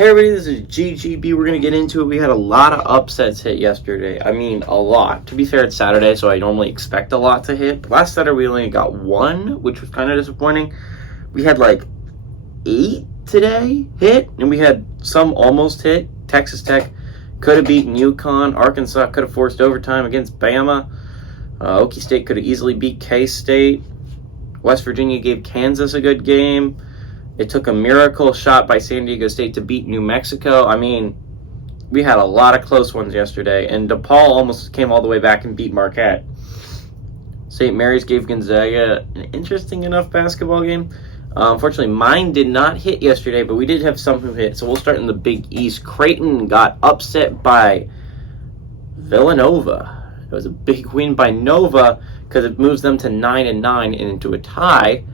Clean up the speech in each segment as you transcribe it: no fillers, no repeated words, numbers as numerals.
Hey everybody, this is GGB. We're going to get into it. We had a lot of upsets hit yesterday. I mean, a lot. To be fair, it's Saturday, so I normally expect a lot to hit. But last Saturday, we only got one, which was kind of disappointing. We had like 8 today hit, and we had some almost hit. Texas Tech could have beaten UConn. Arkansas could have forced overtime against Bama. Okie State could have easily beat K-State. West Virginia gave Kansas a good game. It took a miracle shot by San Diego State to beat New Mexico. I mean, we had a lot of close ones yesterday, and DePaul almost came all the way back and beat Marquette. St. Mary's gave Gonzaga an interesting enough basketball game. Unfortunately, mine did not hit yesterday, but we did have some who hit. So we'll start in the Big East. Creighton got upset by Villanova. It was a big win by Nova because it moves them to 9-9 and into a tie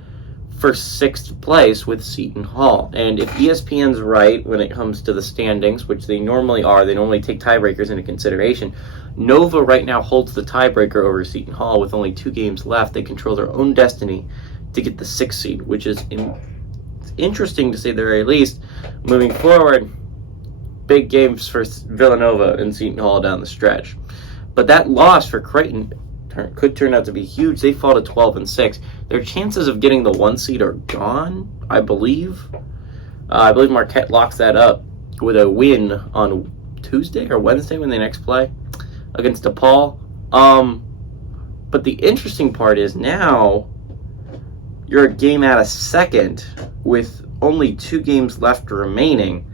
for 6th place with Seton Hall. And if ESPN's right when it comes to the standings, which they normally are, they normally take tiebreakers into consideration, Nova right now holds the tiebreaker over Seton Hall with only 2 games left. They control their own destiny to get the 6th seed, which is interesting to say the very least. Moving forward, big games for Villanova and Seton Hall down the stretch. But that loss for Creighton could turn out to be huge. They fall to 12-6. Their chances of getting the 1 seed are gone, I believe. I believe Marquette locks that up with a win on Tuesday or Wednesday when they next play against DePaul. But the interesting part is now you're a game out of 2nd with only 2 games left remaining.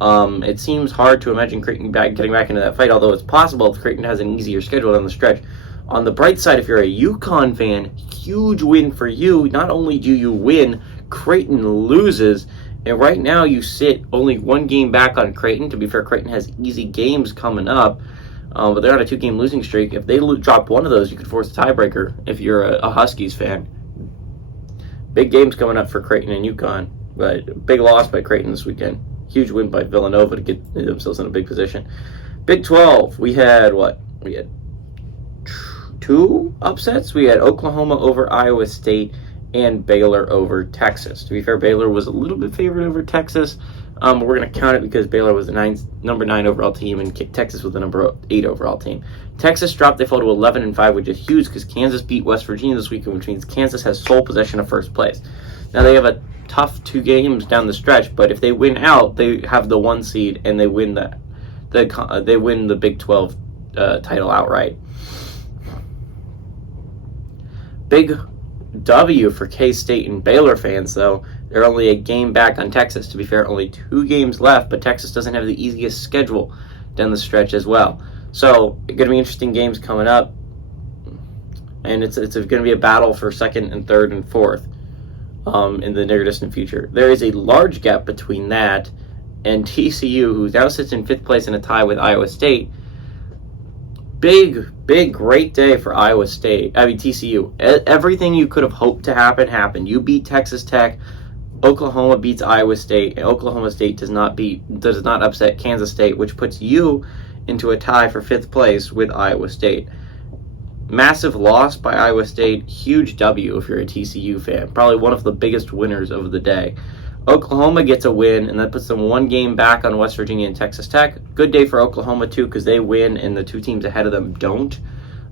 It seems hard to imagine Creighton getting back into that fight, although it's possible if Creighton has an easier schedule down the stretch. On the bright side, if you're a UConn fan, huge win for you. Not only do you win, Creighton loses. And right now you sit only 1 game back on Creighton. To be fair, Creighton has easy games coming up. But they're on a 2-game losing streak. If they drop one of those, you could force a tiebreaker if you're a Huskies fan. Big games coming up for Creighton and UConn. But big loss by Creighton this weekend. Huge win by Villanova to get themselves in a big position. Big 12, we had 2 upsets. We had Oklahoma over Iowa State and Baylor over Texas. To be fair, Baylor was a little bit favored over Texas. But we're going to count it because Baylor was the number 9 overall team and Texas was the number 8 overall team. Texas dropped. They fall to 11-5, which is huge because Kansas beat West Virginia this weekend, which means Kansas has sole possession of 1st place. Now they have a tough 2 games down the stretch, but if they win out, they have the 1 seed and they win they win the Big 12 title outright. Big W for K-State and Baylor fans, though. They're only a game back on Texas. To be fair, only 2 games left, but Texas doesn't have the easiest schedule down the stretch as well. So, going to be interesting games coming up. And it's going to be a battle for 2nd and 3rd and 4th in the near distant future. There is a large gap between that and TCU, who now sits in 5th place in a tie with Iowa State. Big, great day for Iowa State. I mean, TCU. Everything you could have hoped to happen happened. You beat Texas Tech. Oklahoma beats Iowa State. And Oklahoma State does not upset Kansas State, which puts you into a tie for 5th place with Iowa State. Massive loss by Iowa State. Huge W if you're a TCU fan. Probably one of the biggest winners of the day. Oklahoma gets a win, and that puts them 1 game back on West Virginia and Texas Tech. Good day for Oklahoma, too, because they win, and the 2 teams ahead of them don't.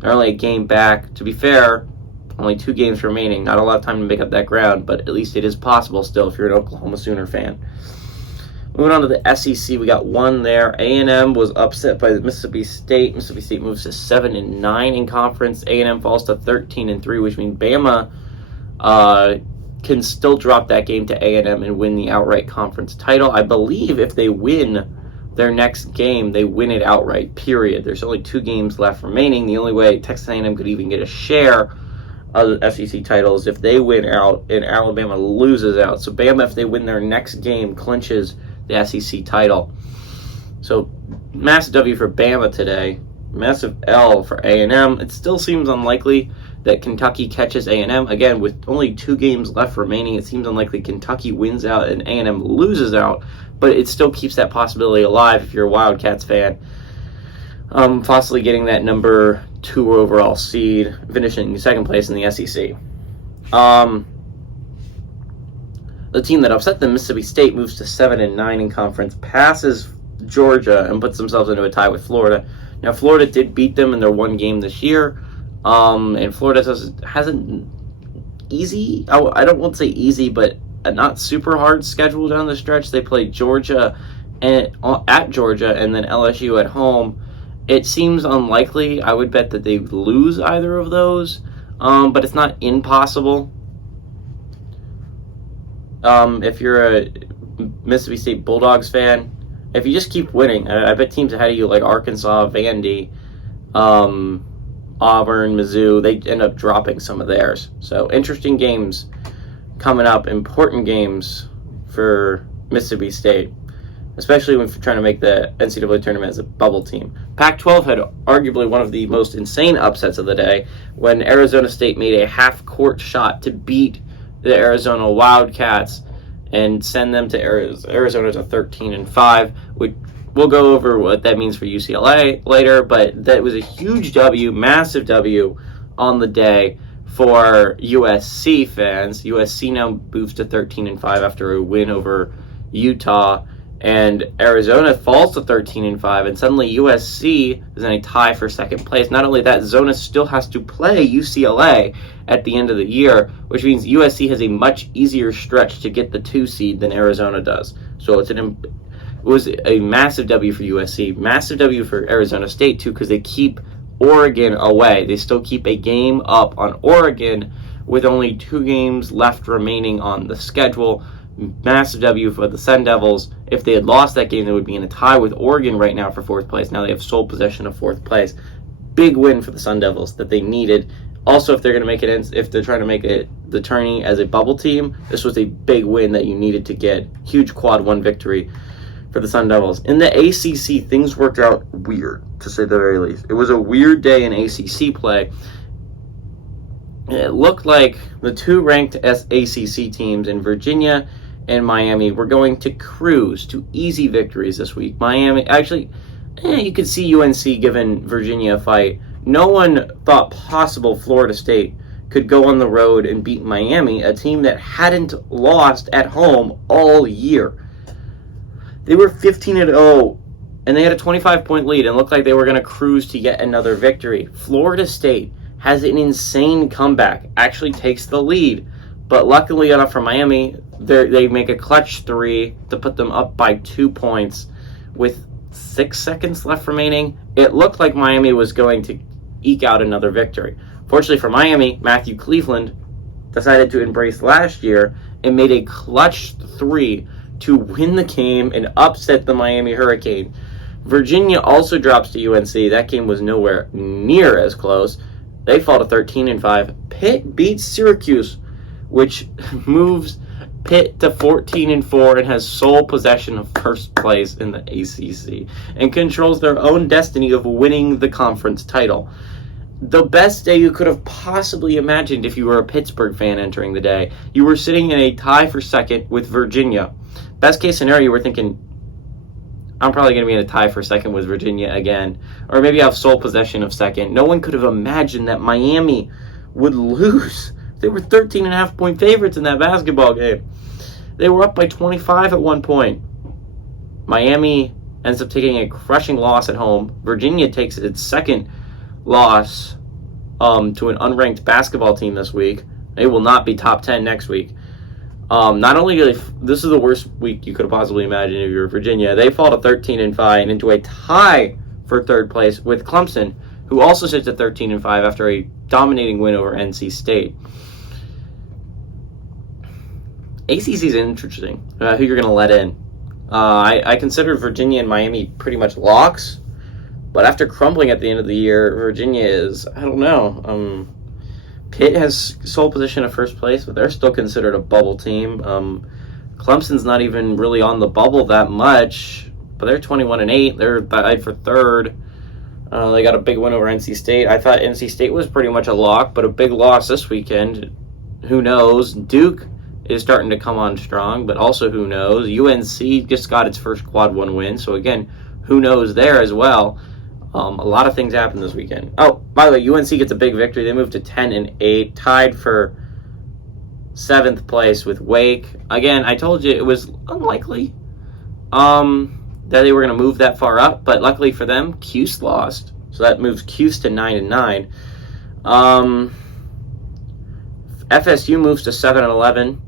They're only a game back. To be fair, only 2 games remaining. Not a lot of time to make up that ground, but at least it is possible still if you're an Oklahoma Sooner fan. Moving on to the SEC, we got 1 there. A&M was upset by Mississippi State. Mississippi State moves to 7-9 in conference. A&M falls to 13-3, which means Bama can still drop that game to A&M and win the outright conference title. I believe if they win their next game, they win it outright, period. There's only 2 games left remaining. The only way Texas A&M could even get a share of the SEC title is if they win out and Alabama loses out. So Bama, if they win their next game, clinches the SEC title. So massive W for Bama today. Massive L for A&M. It still seems unlikely that Kentucky catches A&M. Again, with only 2 games left remaining, it seems unlikely Kentucky wins out and A&M loses out, but it still keeps that possibility alive if you're a Wildcats fan. Possibly getting that number 2 overall seed, finishing 2nd place in the SEC. the team that upset them, Mississippi State, moves to 7-9 in conference, passes Georgia, and puts themselves into a tie with Florida. Now, Florida did beat them in their one game this year, and Florida hasn't easy. I don't want to say easy, but a not super hard schedule down the stretch. They play Georgia at Georgia, and then LSU at home. It seems unlikely. I would bet that they lose either of those, but it's not impossible. If you're a Mississippi State Bulldogs fan, if you just keep winning, I bet teams ahead of you like Arkansas, Vandy, Auburn, Mizzou, they end up dropping some of theirs. So interesting games coming up, important games for Mississippi State, especially when trying to make the NCAA tournament as a bubble team. Pac-12 had arguably one of the most insane upsets of the day when Arizona State made a half-court shot to beat the Arizona Wildcats and send them to Arizona to 13-5, which we'll go over what that means for UCLA later, but that was a huge W, massive W on the day for USC fans. USC now moves to 13-5 after a win over Utah, and Arizona falls to 13-5, and suddenly USC is in a tie for second place. Not only that, Zona still has to play UCLA at the end of the year, which means USC has a much easier stretch to get the 2 seed than Arizona does. So it was a massive W for USC, massive W for Arizona State too, because they keep Oregon away. They still keep a game up on Oregon with only 2 games left remaining on the schedule. Massive W for the Sun Devils. If they had lost that game, they would be in a tie with Oregon right now for 4th place. Now they have sole possession of 4th place. Big win for the Sun Devils that they needed. Also, if they're going to make it, if they're trying to make it the tourney as a bubble team, this was a big win that you needed to get. Huge quad 1 victory for the Sun Devils. In the ACC, things worked out weird, to say the very least. It was a weird day in ACC play. It looked like the 2 ranked ACC teams in Virginia and Miami were going to cruise to easy victories this week. Miami, actually, you could see UNC giving Virginia a fight. No one thought possible Florida State could go on the road and beat Miami, a team that hadn't lost at home all year. They were 15-0, and they had a 25-point lead and looked like they were going to cruise to yet another victory. Florida State has an insane comeback, actually takes the lead, but luckily enough for Miami, they make a clutch 3 to put them up by 2 points with 6 seconds left remaining. It looked like Miami was going to eke out another victory. Fortunately for Miami, Matthew Cleveland decided to embrace last year and made a clutch 3 to win the game and upset the Miami Hurricane. Virginia also drops to UNC. That game was nowhere near as close. They fall to 13-5. Pitt beats Syracuse, which moves Pitt to 14-4 and has sole possession of first place in the ACC and controls their own destiny of winning the conference title. The best day you could have possibly imagined if you were a Pittsburgh fan entering the day. You were sitting in a tie for second with Virginia. Best case scenario, you were thinking, I'm probably going to be in a tie for second with Virginia again. Or maybe I have sole possession of second. No one could have imagined that Miami would lose. They were 13.5-point favorites in that basketball game. They were up by 25 at one point. Miami ends up taking a crushing loss at home. Virginia takes its second loss to an unranked basketball team this week. They will not be top 10 next week. Not only do this is the worst week you could have possibly imagined if you're Virginia. They fall to 13-5 and into a tie for 3rd place with Clemson, who also sits at 13-5 after a dominating win over NC State. ACC is interesting. Who you're going to let in? I considered Virginia and Miami pretty much locks, but after crumbling at the end of the year, Virginia is, I don't know. Pitt has sole position of first place, but they're still considered a bubble team. Clemson's not even really on the bubble that much, but they're 21-8. They're tied for 3rd. They got a big win over NC State. I thought NC State was pretty much a lock, but a big loss this weekend. Who knows? Duke is starting to come on strong, but also who knows? UNC just got its first quad 1 win, so again, who knows there as well? A lot of things happened this weekend. Oh, by the way, UNC gets a big victory. They moved to 10-8, tied for 7th place with Wake. Again, I told you it was unlikely that they were going to move that far up, but luckily for them, Cuse lost. So that moves Cuse to 9-9. FSU moves to 7-11.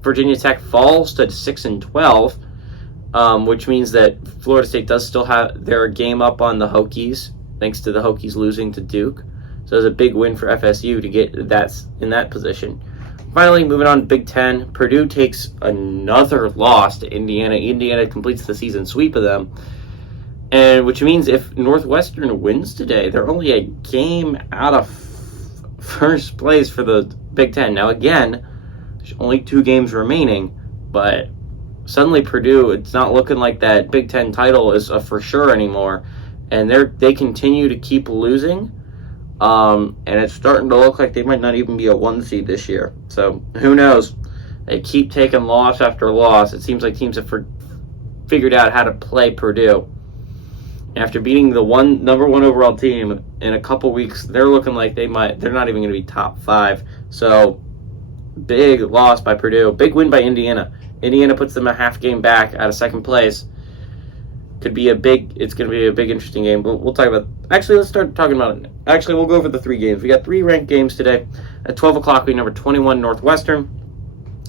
Virginia Tech falls to 6-12, which means that Florida State does still have their game up on the Hokies, thanks to the Hokies losing to Duke. So it's a big win for FSU to get that in that position. Finally, moving on to Big Ten, Purdue takes another loss to Indiana. Indiana completes the season sweep of them, and which means if Northwestern wins today, they're only a game out of first place for the Big Ten. Now, again, there's only 2 games remaining, but suddenly Purdue, it's not looking like that Big Ten title is a for sure anymore, and they continue to keep losing. And it's starting to look like they might not even be a 1 seed this year. So who knows? They keep taking loss after loss. It seems like teams have figured out how to play Purdue. After beating the number 1 overall team in a couple weeks, they're looking like they're not even going to be top 5. So big loss by Purdue. Big win by Indiana. Indiana puts them a half game back out of 2nd place. It's going to be a big, interesting game. We'll talk about. Actually, let's start talking about it. Actually, we'll go over the 3 games. We got 3 ranked games today. At 12 o'clock, we have number 21 Northwestern,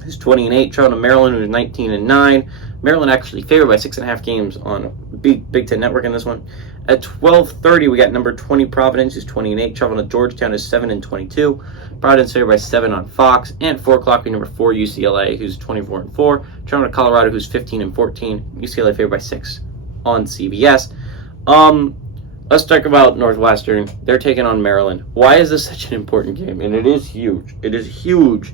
who's 20-8, traveling to Maryland, who's 19-9. Maryland actually favored by 6.5 games on Big Ten Network in this one. At 12:30, we got number 20 Providence, who's 20-8, traveling to Georgetown, who's 7-22. Providence favored by 7 on Fox. And at 4 o'clock, we have number 4 UCLA, who's 24-4, traveling to Colorado, who's 15-14. UCLA favored by 6 on CBS. Let's talk about Northwestern. They're taking on Maryland. Why is this such an important game? And it is huge. It is huge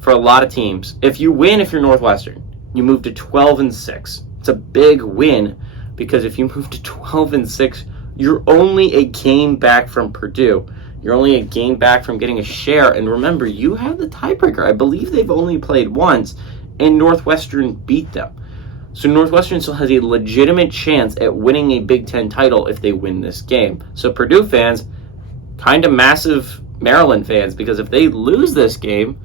for a lot of teams. If you win, if you're Northwestern, you move to 12-6. It's a big win because if you move to 12-6, you're only a game back from Purdue. You're only a game back from getting a share. And remember, you have the tiebreaker. I believe they've only played once, and Northwestern beat them. So Northwestern still has a legitimate chance at winning a Big Ten title if they win this game. So Purdue fans, kind of massive Maryland fans, because if they lose this game,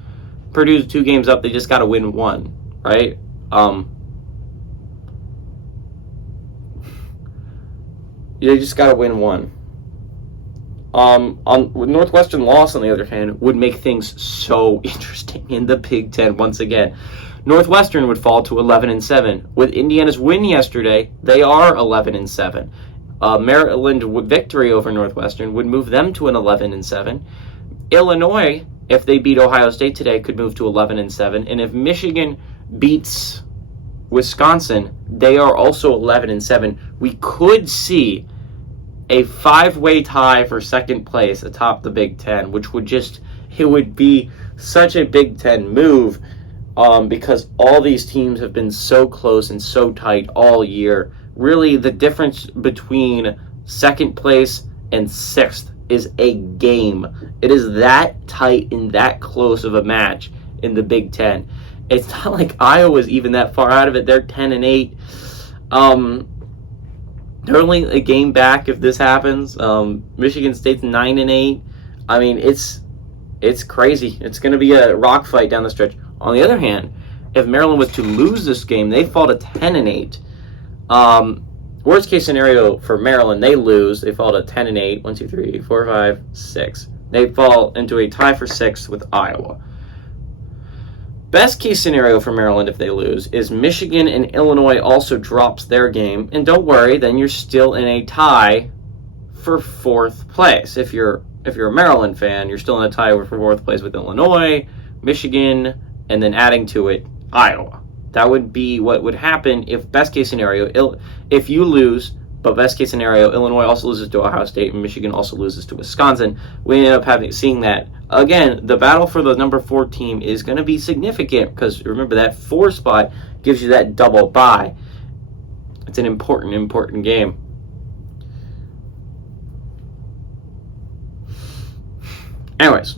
Purdue's 2 games up, they just got to win 1, right? They just got to win 1. With Northwestern loss, on the other hand, would make things so interesting in the Big Ten once again. Northwestern would fall to 11-7. With Indiana's win yesterday, they are 11-7. Maryland victory over Northwestern would move them to an 11-7. Illinois, if they beat Ohio State today, could move to 11-7. And if Michigan beats Wisconsin, they are also 11-7. We could see a 5-way tie for 2nd place atop the Big Ten, which it would be such a Big Ten move. Because all these teams have been so close and so tight all year. Really, the difference between 2nd place and 6th is a game. It is that tight and that close of a match in the Big Ten. It's not like Iowa's even that far out of it. They're 10-8. They're only a game back if this happens. Michigan State's 9-8. I mean, it's crazy. It's going to be a rock fight down the stretch. On the other hand, if Maryland was to lose this game, they fall to 10-8. Worst case scenario for Maryland, they lose. They fall to 10-8. 1, 2, 3, 4, 5, 6. They fall into a tie for 6th with Iowa. Best case scenario for Maryland if they lose is Michigan and Illinois also drops their game. And don't worry, then you're still in a tie for 4th place. If you're a Maryland fan, you're still in a tie for 4th place with Illinois, Michigan, and then adding to it, Iowa. That would be what would happen if best case scenario, if you lose, but best case scenario, Illinois also loses to Ohio State and Michigan also loses to Wisconsin. We end up seeing that. Again, the battle for the number 4 team is going to be significant because remember that 4 spot gives you that double bye. It's an important game. Anyways,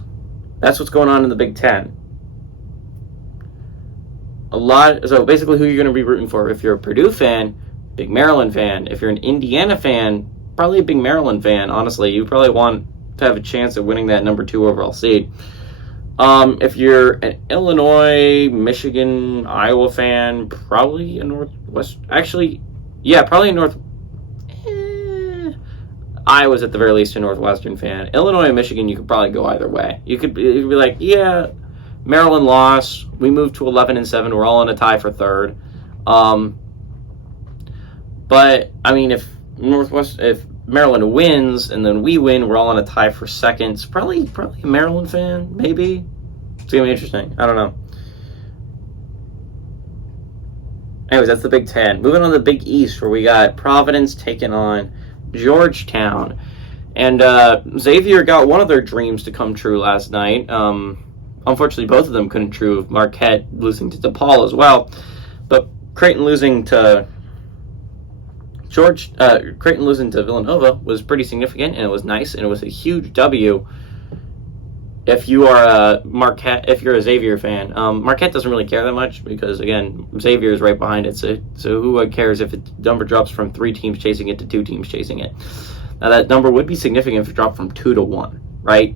that's what's going on in the Big Ten. So basically who you're going to be rooting for. If you're a Purdue fan, big Maryland fan. If you're an Indiana fan, probably a big Maryland fan, honestly. You probably want to have a chance of winning that number 2 overall seed. If you're an Illinois, Michigan, Iowa fan, probably a Northwest. Actually, yeah, probably a North. Iowa's at the very least a Northwestern fan. Illinois and Michigan, you could probably go either way. You'd be like, yeah, Maryland lost. We moved to 11-7. We're all in a tie for third. But I mean, if Maryland wins and then we win, we're all in a tie for second. It's probably a Maryland fan, maybe. It's gonna be interesting. I don't know. Anyways, that's the Big Ten. Moving on to the Big East, where we got Providence taking on Georgetown. And Xavier got one of their dreams to come true last night. Unfortunately, both of them couldn't true. Marquette losing to DePaul as well. But Creighton losing to Villanova was pretty significant, and it was nice, and it was a huge W. If you are if you're a Xavier fan, Marquette doesn't really care that much because again, Xavier is right behind it. So who cares if the number drops from 3 teams chasing it to 2 teams chasing it? Now that number would be significant if it dropped from 2 to 1, right?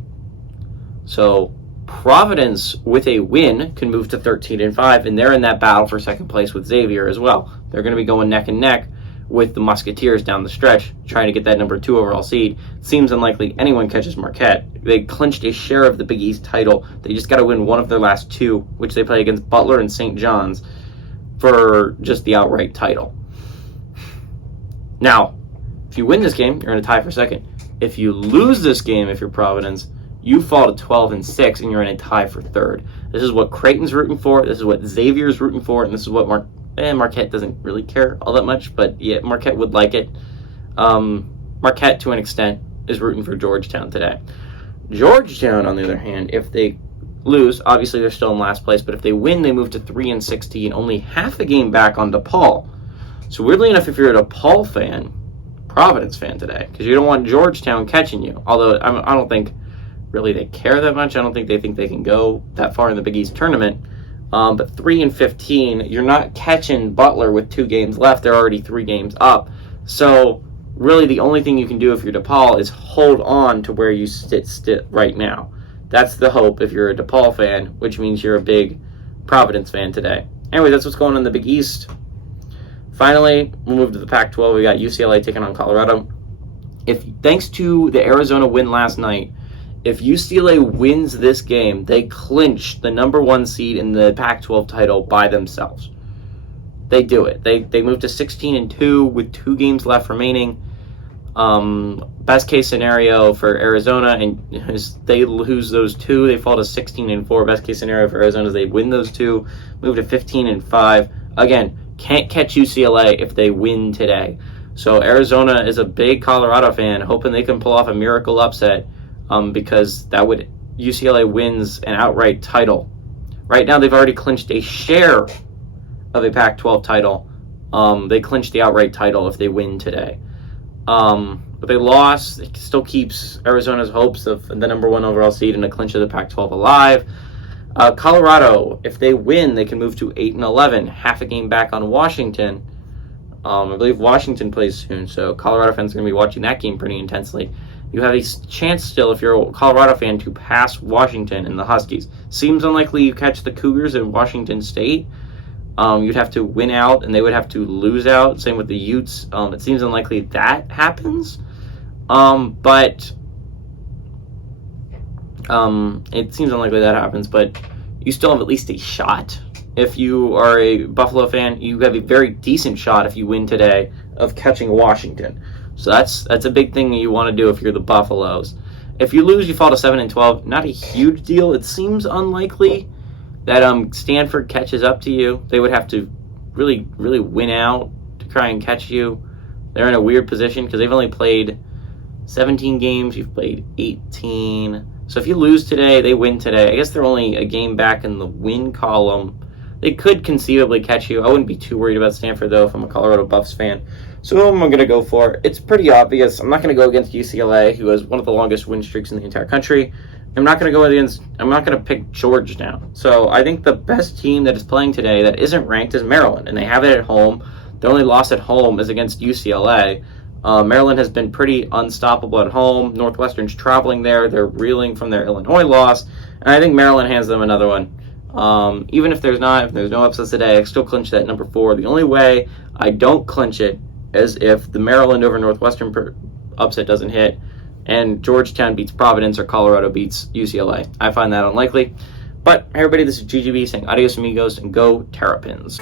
So Providence with a win can move to 13-5, and they're in that battle for second place with Xavier as well. They're going to be going neck and neck with the Musketeers down the stretch, trying to get that number 2 overall seed. Seems unlikely anyone catches Marquette. They clinched a share of the Big East title. They just got to win one of their last 2, which they play against Butler and St. John's, for just the outright title. Now, if you win this game, you're in a tie for second. If you lose this game, if you're Providence, you fall to 12-6, and you're in a tie for third. This is what Creighton's rooting for. This is what Xavier's rooting for, and this is what Marquette doesn't really care all that much, but yeah, Marquette would like it. Marquette, to an extent, is rooting for Georgetown today. Georgetown, on the other hand, if they lose, obviously they're still in last place, but if they win, they move to 3-16, only half a game back on DePaul. So weirdly enough, if you're a DePaul fan, Providence fan today, because you don't want Georgetown catching you. Although I don't think really they care that much. I don't think they can go that far in the Big East tournament. But 3-15, you're not catching Butler with 2 games left. They're already 3 games up. So really the only thing you can do if you're DePaul is hold on to where you sit right now. That's the hope if you're a DePaul fan, which means you're a big Providence fan today. Anyway, that's what's going on in the Big East. Finally, we'll move to the Pac-12. We got UCLA taking on Colorado. Thanks to the Arizona win last night, if UCLA wins this game, they clinch the number 1 seed in the Pac-12 title by themselves. They do it. They move to 16-2 with 2 games left remaining. Best case scenario for Arizona, and is they lose those 2, they fall to 16-4. Best case scenario for Arizona is they win those 2, move to 15-5. Again, can't catch UCLA if they win today. So Arizona is a big Colorado fan, hoping they can pull off a miracle upset. Because that would UCLA wins an outright title. Right now, they've already clinched a share of a Pac-12 title. They clinched the outright title if they win today. But they lost. It still keeps Arizona's hopes of the number 1 overall seed and a clinch of the Pac-12 alive. Colorado, if they win, they can move to 8-11, half a game back on Washington. I believe Washington plays soon, so Colorado fans are going to be watching that game pretty intensely. You have a chance still, if you're a Colorado fan, to pass Washington and the Huskies. Seems unlikely you catch the Cougars in Washington State. You'd have to win out, and they would have to lose out. Same with the Utes. It seems unlikely that happens. But you still have at least a shot. If you are a Buffalo fan, you have a very decent shot if you win today of catching Washington. So that's a big thing you want to do if you're the Buffaloes. If you lose, you fall to 7-12. Not a huge deal. It seems unlikely that Stanford catches up to you. They would have to really, really win out to try and catch you. They're in a weird position because they've only played 17 games. You've played 18. So if you lose today, they win today. I guess they're only a game back in the win column. They could conceivably catch you. I wouldn't be too worried about Stanford, though, if I'm a Colorado Buffs fan. So who am I going to go for? It's pretty obvious. I'm not going to go against UCLA, who has one of the longest win streaks in the entire country. I'm not going to pick Georgetown. So I think the best team that is playing today that isn't ranked is Maryland, and they have it at home. Their only loss at home is against UCLA. Maryland has been pretty unstoppable at home. Northwestern's traveling there. They're reeling from their Illinois loss. And I think Maryland hands them another one. Even if there's no upsets today, I still clinch that number 4. The only way I don't clinch it is if the Maryland over Northwestern upset doesn't hit, and Georgetown beats Providence or Colorado beats UCLA. I find that unlikely. But everybody, this is GGB saying adios amigos and go Terrapins.